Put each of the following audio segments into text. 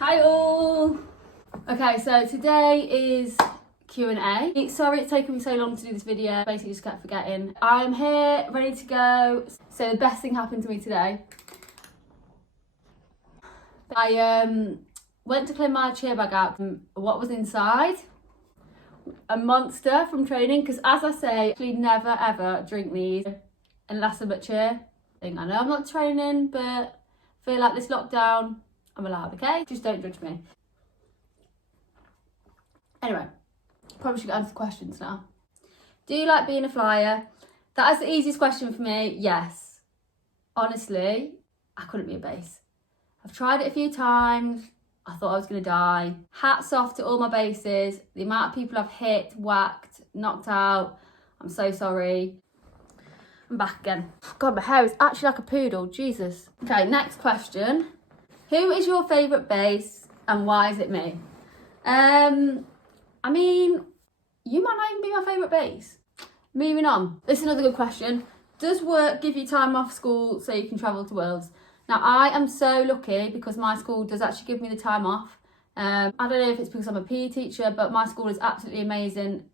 Hi all! Okay, so today is Q&A. Sorry it's taken me so long to do this video, basically just kept forgetting. I'm here, ready to go. So the best thing happened to me today. I went to clean my cheer bag out. What was inside? A Monster from training, because as I say, I actually never ever drink these unless I'm at cheer. I know I'm not training, but I feel like this lockdown, I'm allowed, okay? Just don't judge me. Anyway, probably should answer questions now. Do you like being a flyer? That is the easiest question for me. Yes. Honestly, I couldn't be a base. I've tried it a few times. I thought I was going to die. Hats off to all my bases. The amount of people I've hit, whacked, knocked out. I'm so sorry. I'm back again. God, my hair is actually like a poodle. Jesus. Okay, next question. Who is your favourite base and why is it me? I mean, you might not even be my favourite base. Moving on. This is another good question. Does work give you time off school so you can travel to Worlds? Now, I am so lucky because my school does actually give me the time off. I don't know if it's because I'm a PE teacher, but my school is absolutely amazing.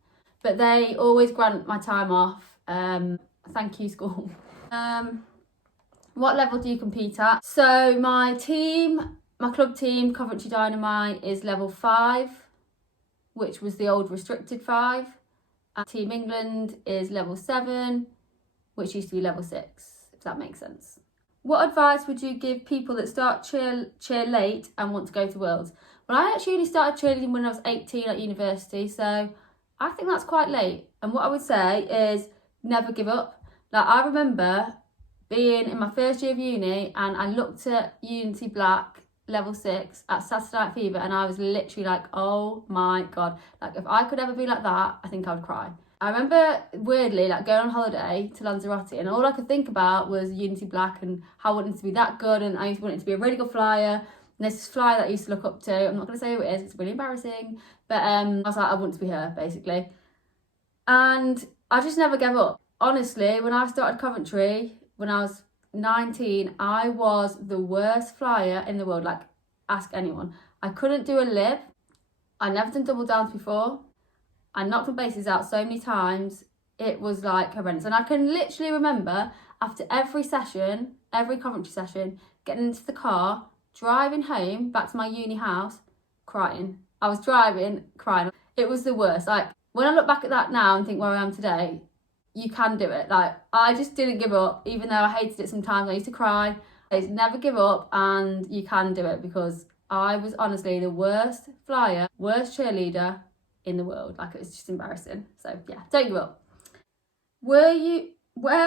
But they always grant my time off. Thank you, school. What level do you compete at? So my club team, Coventry Dynamite, is level 5, which was the old restricted 5. And Team England is level 7, which used to be level 6, if that makes sense. What advice would you give people that start cheer late and want to go to Worlds? Well, I actually only started cheerleading when I was 18 at university, so I think that's quite late. And what I would say is never give up. Like, I remember being in my first year of uni and I looked at Unity Black level 6 at Saturday Night Fever and I was literally like, oh my God. Like, if I could ever be like that, I think I would cry. I remember weirdly like going on holiday to Lanzarote and all I could think about was Unity Black and how I wanted it to be that good, and I used to want it to be a really good flyer. And there's this flyer that I used to look up to. I'm not going to say who it is, it's really embarrassing. But I was like, I want to be her, basically. And I just never gave up. Honestly, when I started Coventry, when I was 19, I was the worst flyer in the world. Like, ask anyone. I couldn't do a lib. I never done double downs before. I knocked my bases out so many times. It was like horrendous. And I can literally remember after every session, every Coventry session, getting into the car, driving home back to my uni house, crying. I was driving, crying. It was the worst. Like, when I look back at that now and think where I am today, you can do it. Like, I just didn't give up, even though I hated it sometimes. I used to cry. I used to never give up, and you can do it because I was honestly the worst flyer, worst cheerleader in the world. Like, it was just embarrassing. So yeah, don't give up. Where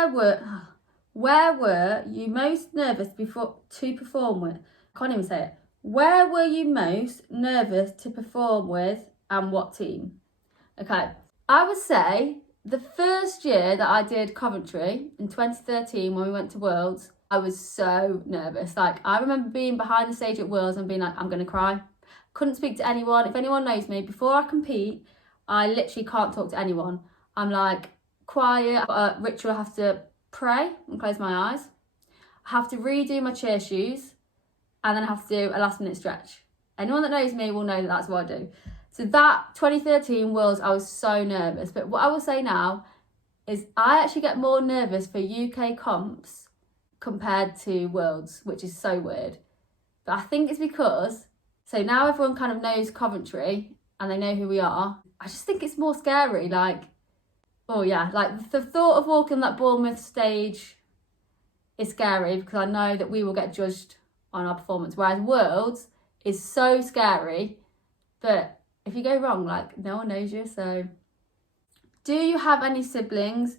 were you most nervous to perform with? I can't even say it. Where were you most nervous to perform with and what team? Okay, I would say the first year that I did Coventry in 2013 when we went to Worlds, I was so nervous. Like, I remember being behind the stage at Worlds and being like, I'm gonna cry. Couldn't speak to anyone. If anyone knows me, before I compete, I literally can't talk to anyone. I'm like quiet. I've got a ritual. I have to pray and close my eyes. I have to redo my cheer shoes, and then I have to do a last minute stretch. Anyone that knows me will know that that's what I do. So that 2013 Worlds, I was so nervous. But what I will say now is I actually get more nervous for UK comps compared to Worlds, which is so weird. But I think it's because, so now everyone kind of knows Coventry and they know who we are. I just think it's more scary. Like, oh yeah, like the thought of walking that Bournemouth stage is scary because I know that we will get judged on our performance. Whereas Worlds is so scary, but if you go wrong, like, no one knows you. So, do you have any siblings?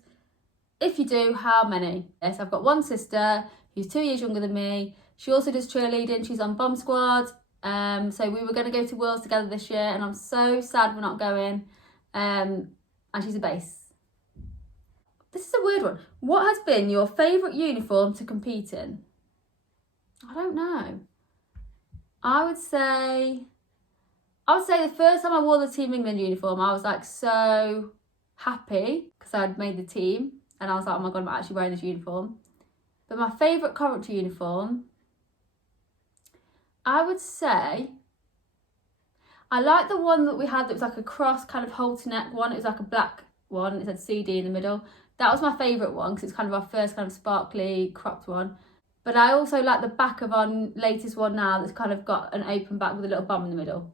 If you do, how many? Yes, I've got one sister who's 2 years younger than me. She also does cheerleading. She's on bomb squad. So we were going to go to Worlds together this year, and I'm so sad we're not going. And she's a base. This is a weird one. What has been your favourite uniform to compete in? I don't know. I would say the first time I wore the Team England uniform, I was like so happy because I'd made the team, and I was like, oh my God, I'm actually wearing this uniform. But my favourite Coventry uniform, I would say I like the one that we had that was like a cross kind of halter neck one. It was like a black one. It said CD in the middle. That was my favourite one because it's kind of our first kind of sparkly cropped one. But I also like the back of our latest one now that's kind of got an open back with a little bum in the middle.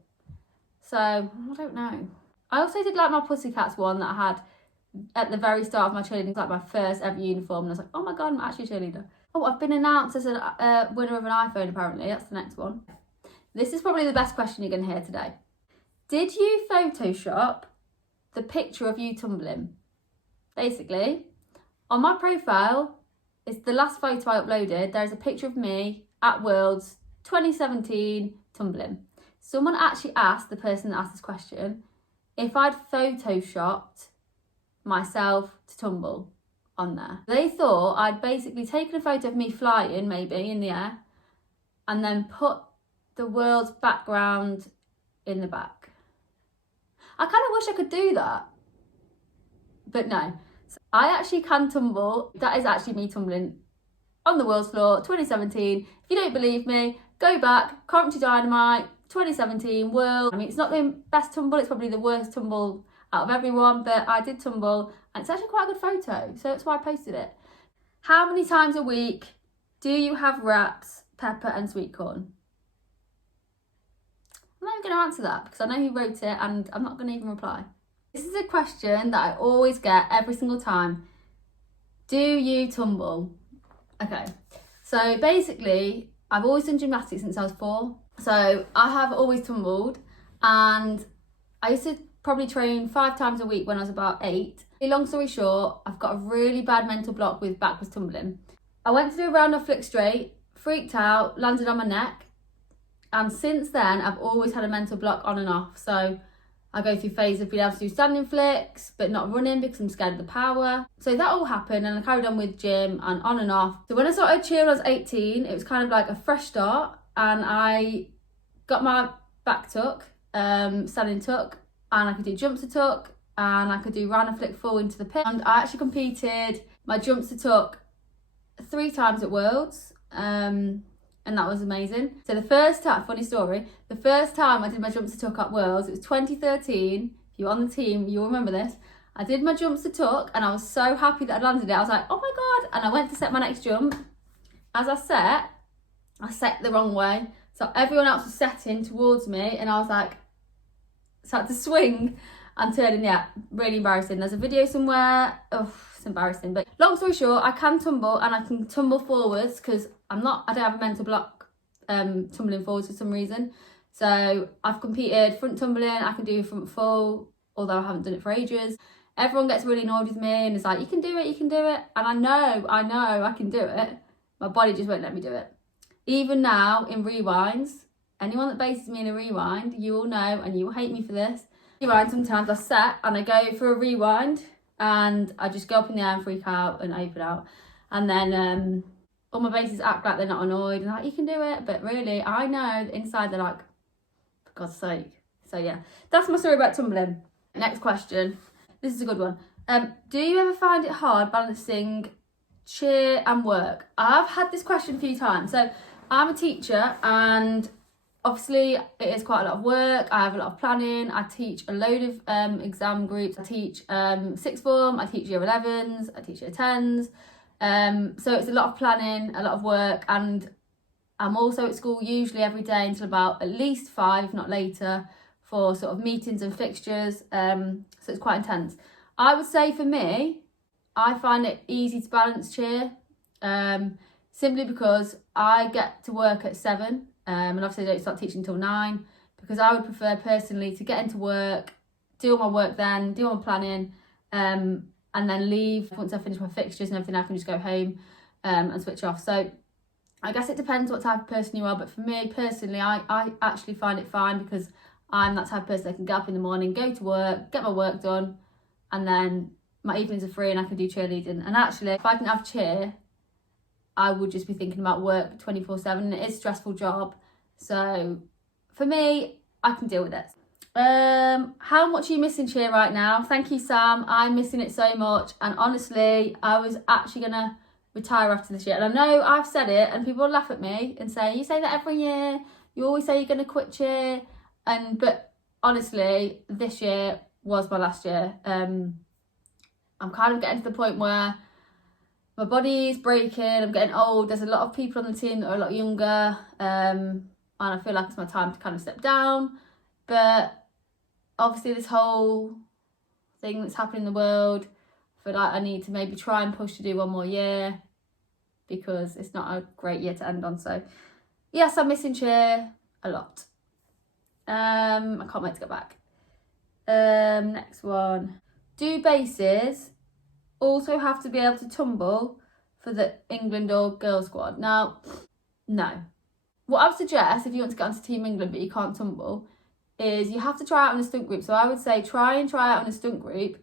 So, I don't know. I also did like my Pussycats one that I had at the very start of my cheerleading, like my first ever uniform. And I was like, oh my God, I'm actually a cheerleader. Oh, I've been announced as a winner of an iPhone apparently. That's the next one. This is probably the best question you're going to hear today. Did you Photoshop the picture of you tumbling? Basically, on my profile, it's the last photo I uploaded. There's a picture of me at Worlds 2017 tumbling. Someone actually asked, the person that asked this question, if I'd Photoshopped myself to tumble on there. They thought I'd basically taken a photo of me flying, maybe, in the air, and then put the World's background in the back. I kind of wish I could do that, but no. So I actually can tumble. That is actually me tumbling on the World's floor 2017. If you don't believe me, go back, Coventry Dynamite 2017 World. I mean, it's not the best tumble, it's probably the worst tumble out of everyone, but I did tumble and it's actually quite a good photo, so that's why I posted it. How many times a week do you have wraps, pepper and sweet corn? I'm not even going to answer that because I know who wrote it and I'm not going to even reply. This is a question that I always get every single time. Do you tumble? Okay, so basically I've always done gymnastics since I was 4. So I have always tumbled, and I used to probably train 5 times a week when I was about 8. Long story short, I've got a really bad mental block with backwards tumbling. I went to do a round off flick straight, freaked out, landed on my neck. And since then, I've always had a mental block on and off. So I go through phases of being able to do standing flicks, but not running because I'm scared of the power. So that all happened and I carried on with gym and on and off. So when I started cheer when I was 18, it was kind of like a fresh start. And I got my back tuck, standing tuck, and I could do jumps to tuck, and I could do round and flick full into the pit. And I actually competed my jumps to tuck 3 times at Worlds. And that was amazing. So the first time, funny story, the first time I did my jumps to tuck at Worlds, it was 2013. If you're on the team, you'll remember this. I did my jumps to tuck and I was so happy that I landed it. I was like, oh my God. And I went to set my next jump. As I set the wrong way. So everyone else was setting towards me and I was like, started to swing and turning, yeah, really embarrassing. There's a video somewhere. Oh, it's embarrassing. But long story short, I can tumble and I can tumble forwards because I don't have a mental block tumbling forwards for some reason. So I've competed front tumbling, I can do front full, although I haven't done it for ages. Everyone gets really annoyed with me and is like, you can do it, you can do it. And I know I can do it. My body just won't let me do it. Even now in rewinds, anyone that bases me in a rewind, you will know and you will hate me for this. Rewind, sometimes I set and I go for a rewind and I just go up in the air and freak out and open out. And then all my bases act like they're not annoyed and like, you can do it. But really, I know inside they're like, for God's sake. So yeah, that's my story about tumbling. Next question. This is a good one. Do you ever find it hard balancing cheer and work? I've had this question a few times. So I'm a teacher and obviously it is quite a lot of work. I have a lot of planning. I teach a load of exam groups. I teach sixth form, I teach year 11s, I teach year 10s. So it's a lot of planning, a lot of work, and I'm also at school usually every day until about at least 5, if not later, for sort of meetings and fixtures. So it's quite intense. I would say for me, I find it easy to balance cheer, simply because I get to work at 7, and obviously I don't start teaching until 9, because I would prefer personally to get into work, do all my work then, do all my planning, and then leave. Once I finish my fixtures and everything, I can just go home and switch off. So I guess it depends what type of person you are, but for me personally, I actually find it fine because I'm that type of person that can get up in the morning, go to work, get my work done, and then my evenings are free and I can do cheerleading. And actually, if I didn't have cheer, I would just be thinking about work 24/7. It is a stressful job. So for me, I can deal with it. How much are you missing cheer right now? Thank you, Sam. I'm missing it so much. And honestly, I was actually going to retire after this year. And I know I've said it and people laugh at me and say, you say that every year. You always say you're going to quit cheer. But honestly, this year was my last year. I'm kind of getting to the point where my body's breaking, I'm getting old, there's a lot of people on the team that are a lot younger, and I feel like it's my time to kind of step down. But obviously this whole thing that's happening in the world, I feel like I need to maybe try and push to do one more year, because it's not a great year to end on. So yes, I'm missing cheer a lot. I can't wait to get back. Next one. Do bases also have to be able to tumble for the England or girls squad? Now, no. What I would suggest, if you want to get onto Team England but you can't tumble, is you have to try out in a stunt group. So I would say try out in a stunt group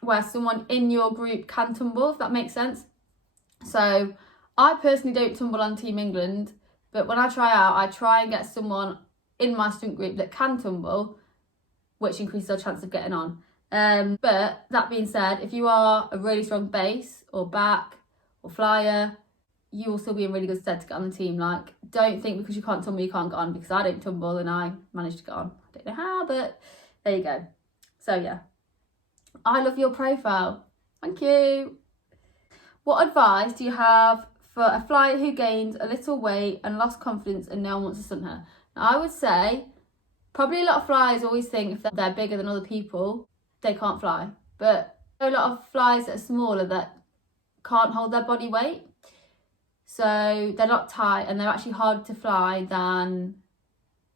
where someone in your group can tumble, if that makes sense. So I personally don't tumble on Team England, but when I try out, I try and get someone in my stunt group that can tumble, which increases our chance of getting on. But that being said, if you are a really strong base or back or flyer, you will still be in really good stead to get on the team. Like, don't think because you can't tumble you can't get on, because I don't tumble and I managed to get on. I don't know how, but there you go. So yeah, I love your profile. Thank you. What advice do you have for a flyer who gained a little weight and lost confidence and no one wants to stunt her? Now, I would say probably a lot of flyers always think if they're bigger than other people, they can't fly. But there are a lot of flyers that are smaller that can't hold their body weight. So they're not tight and they're actually harder to fly than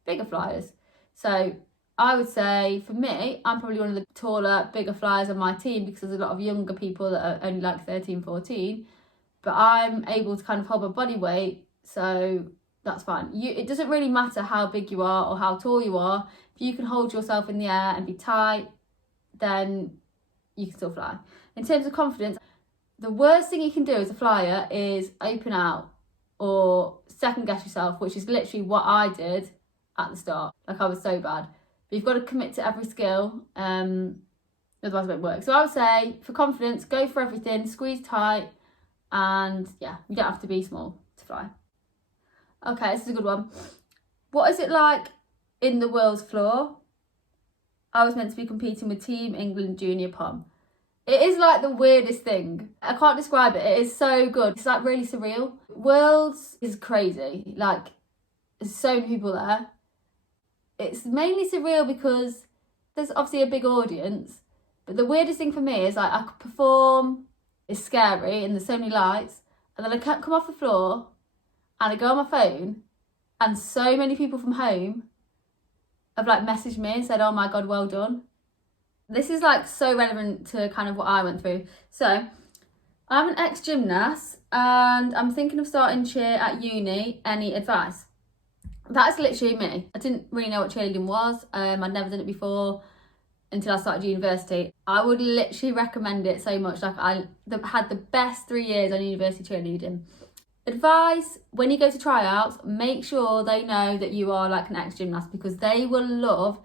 bigger flyers. So I would say for me, I'm probably one of the taller, bigger flyers on my team, because there's a lot of younger people that are only like 13, 14. But I'm able to kind of hold my body weight, so that's fine. It doesn't really matter how big you are or how tall you are. If you can hold yourself in the air and be tight, then you can still fly. In terms of confidence, the worst thing you can do as a flyer is open out or second guess yourself, which is literally what I did at the start. Like, I was so bad. But you've got to commit to every skill, otherwise it won't work. So I would say for confidence, go for everything, squeeze tight, and yeah, you don't have to be small to fly. Okay, this is a good one. What is it like in the world's floor? I was meant to be competing with Team England Junior Pom. It is like the weirdest thing. I can't describe it. It is so good. It's like really surreal. Worlds is crazy. Like, there's so many people there. It's mainly surreal because there's obviously a big audience. But the weirdest thing for me is, like, I could perform, it's scary and there's so many lights. And then I can't come off the floor and I go on my phone and so many people from home have like messaged me and said, oh my God, well done. This is like so relevant to kind of what I went through. So I'm an ex-gymnast and I'm thinking of starting cheer at uni. Any advice? That's literally me. I didn't really know what cheerleading was. I'd never done it before until I started university. I would literally recommend it so much. Like, I had the best 3 years on university cheerleading. Advice, when you go to tryouts, make sure they know that you are like an ex-gymnast, because they will love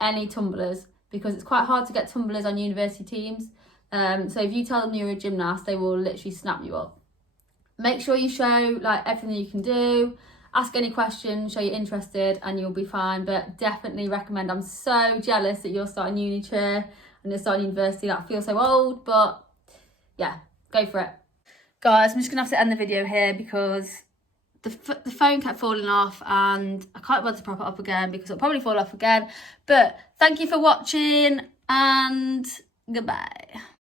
any tumblers, because it's quite hard to get tumblers on university teams. So if you tell them you're a gymnast, they will literally snap you up. Make sure you show like everything you can do, ask any questions, show you're interested, and you'll be fine. But definitely recommend. I'm so jealous that you're starting uni cheer and you're starting university. That feels so old, but yeah, go for it. Guys, I'm just gonna have to end the video here because the phone kept falling off and I can't bother to prop it up again because it'll probably fall off again. But thank you for watching and goodbye.